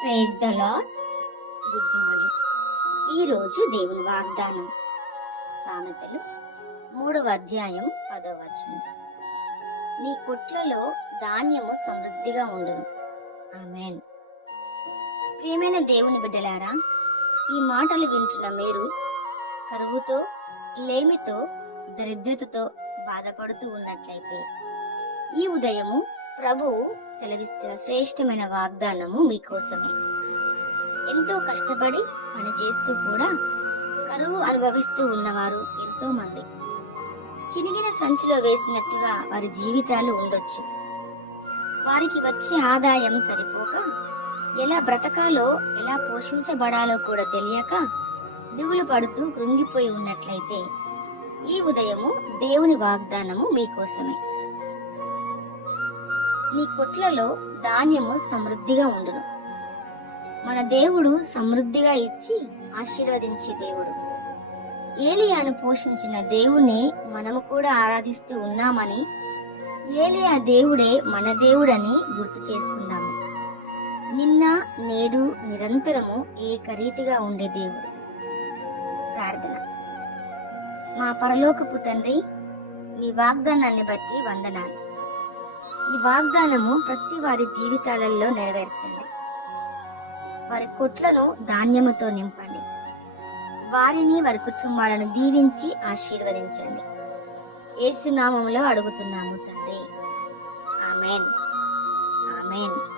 Praise the Lord good morning ఈరోజు దేవుని వాగ్దానం. సామెతలు మూడవ అధ్యాయం పదవ వచనం. నీ కొట్లలో ధాన్యము సమృద్ధిగా ఉండును. ఆమెన్. ప్రియమైన దేవుని బిడ్డలారా ఈ మాటలు వింటున్న మీరు కరువుతో లేమితో దరిద్రతతో బాధపడుతూ ఉన్నట్లయితే ఈ ఉదయము ప్రభువు సెలవిస్తున్న శ్రేష్టమైన వాగ్దానము మీకోసమే. ఎంతో కష్టపడి పని చేస్తూ కూడా కరువు అనుభవిస్తూ ఉన్నవారు ఎంతో మంది చినిగిన సంచిలో వేసినట్టుగా వారి జీవితాలు ఉండొచ్చు. వారికి వచ్చే ఆదాయం సరిపోక ఎలా బ్రతకాలో ఎలా పోషించబడాలో కూడా తెలియక దిగులు పడుతూ కృంగిపోయి ఉన్నట్లయితే ఈ ఉదయము దేవుని వాగ్దానము మీకోసమే. నీ కొట్లలో ధాన్యము సమృద్ధిగా ఉండును. మన దేవుడు సమృద్ధిగా ఇచ్చి ఆశీర్వదించే దేవుడు. ఏలియాను పోషించిన దేవుణ్ణి మనము కూడా ఆరాధిస్తూ ఉన్నామని ఏలియా దేవుడే మన దేవుడని గుర్తు చేసుకుందాము. నిన్న నేడు నిరంతరము ఏకరీతిగా ఉండే దేవుడు. ప్రార్థన. మా పరలోకపు తండ్రి మీ వాగ్దానాన్ని బట్టి వందనాలు. ఈ వాగ్దానము ప్రతి వారి జీవితాలలో నెరవేర్చండి. వారి కొట్లను ధాన్యముతో నింపండి. వారిని వారి కుటుంబాలను దీవించి ఆశీర్వదించండి. ఏసునామంలో అడుగుతున్నాము తండ్రి. ఆమెన్. ఆమెన్.